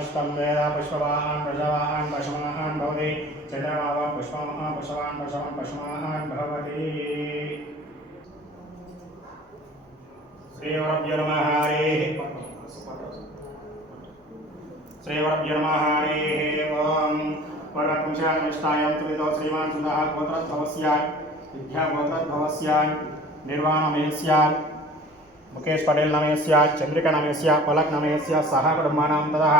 पुष्पं वेद पुष्पवान् प्रजवान् पशुमान् भवति चन्द्रमा वा पुष्पवान् पशुमान् भवति श्रीवरभ्यो नमः हरिः श्रीवरभ्यो नमः हरिः ओं वरपुंसायं त्रिदो श्रीमान् सुन्दः गोत्रद्भवस्यात् विद्यागोत्रद्भवस्यात् निर्वाणमयस्यात् मुकेश पटेल नामस्य चंद्रिका नामस्य पलक नामस्य सह कुटुंबानां ततः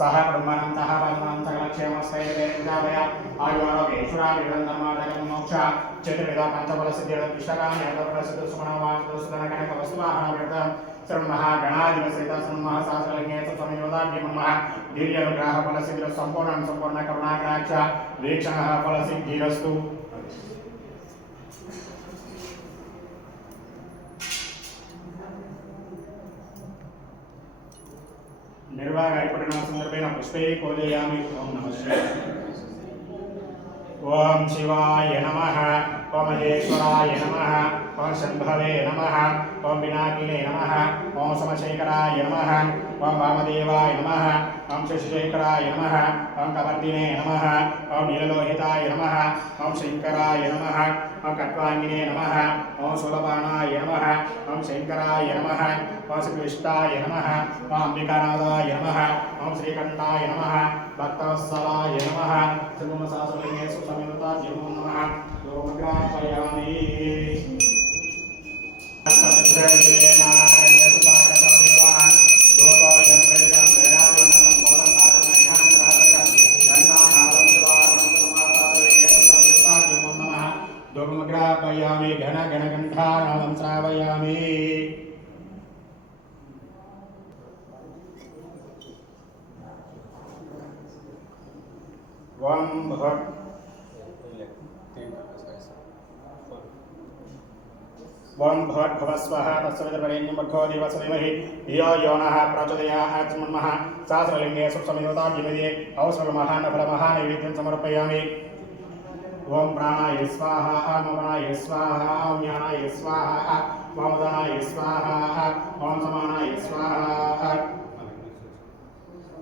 सह कुटुंबानां तः बालनां सकलक्षेमस्थैर्येन्द्रावय आयुरारोग्यैश्वर्याभिवृद्धिर्मार्गं मोक्ष चतुर्विधा पंचफलसिद्धिर्दिष्टकाम यज्ञफलसिद्धिर्सुमनवास्तुसुधनकनकवस्तुवाहनव्रतं सर्वमहागणाधिपसहितं सर्वमहाशास्त्रलिङ्गेषु संयोगाभ्यमः दिव्यानुग्रहफलसिद्धिर्सम्पूर्णं सम्पूर्णकरुणाकटाक्ष वीक्षणः फलसिद्धिरस्तु निर्वाहारिपठन संदर्भेण पुष्पे पूजयामि ओम नमः शिवाय ओम शिवाय नमः ओम महेश्वराय नमः ओम शंभवे नमः ओम पिनाकिने नमः ओम समशेखराय नमः ओम वामदेवाय नमः ओम शशिशेखराय नमः ओम कवर्दिने नमः ओम नीललोहिताय नमः ओम शंकराय नमः ओम कट्वांगिने नमः ओम सुलभानाय नमः ओम शंकराय नमः ओम श्रीकृष्णाय नमः ओम अंबिकानाथाय नमः ओम श्रीकंठाय नमः भक्तवत्सलाय नमः श्रीगुणशास्त्रलिंगेषु समेताय नमः लोमग्रापयामि दोमग्रापयामि घन घन कंठानादं श्रावयामि वं भट् वं भट् भवस्वः तस्सवितुर्वरेण्यं भर्गो देवस्य धीमहि धियो यो नः प्रचोदयात् मन्मः सहस्रलिङ्गे सुसमितोताभ्युदये अवस्वरमहानफलमहानैवेद्यं समर्पयामि ओम प्राणाय स्वाहा ओम मनाय स्वाहा ओम ज्ञानाय स्वाहा ओम उदनाय स्वाहा ओम समानाय स्वाहा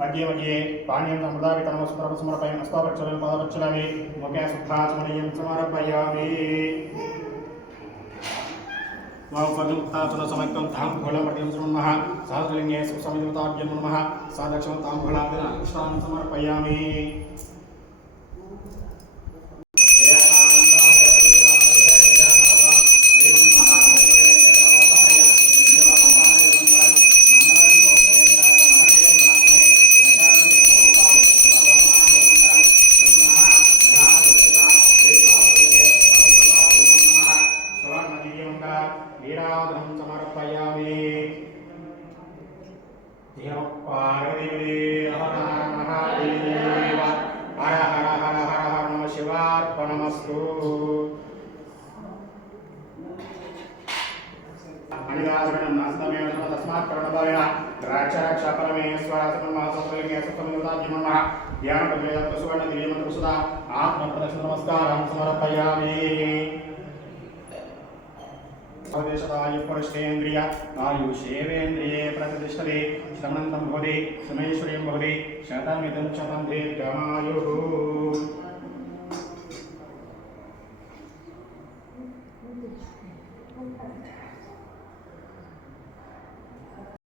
मध्ये मध्ये पानीयं समृदावितनमस्त्रं समर्पयामि स्तोत्रं पदवच्चलामि मुखे शुद्धाचमनीयं समर्पयामि वाक्पदुक्ताचुरसमक्तं ताम्बूलमर्त्यं समन्मः सहस्रलिङ्गे सुसमितोताभ्यं नमः सादक्षं ताम्बूलादिना इष्टान् समर्पयामि नमस्कारं समर्पयामि पुरुषेन्द्रिय आयुषेवेन्द्रिये प्रतिष्ठते श्रवणन्तं भवति समैश्वर्यं भवति शतमिदं शतं दीर्घमायुः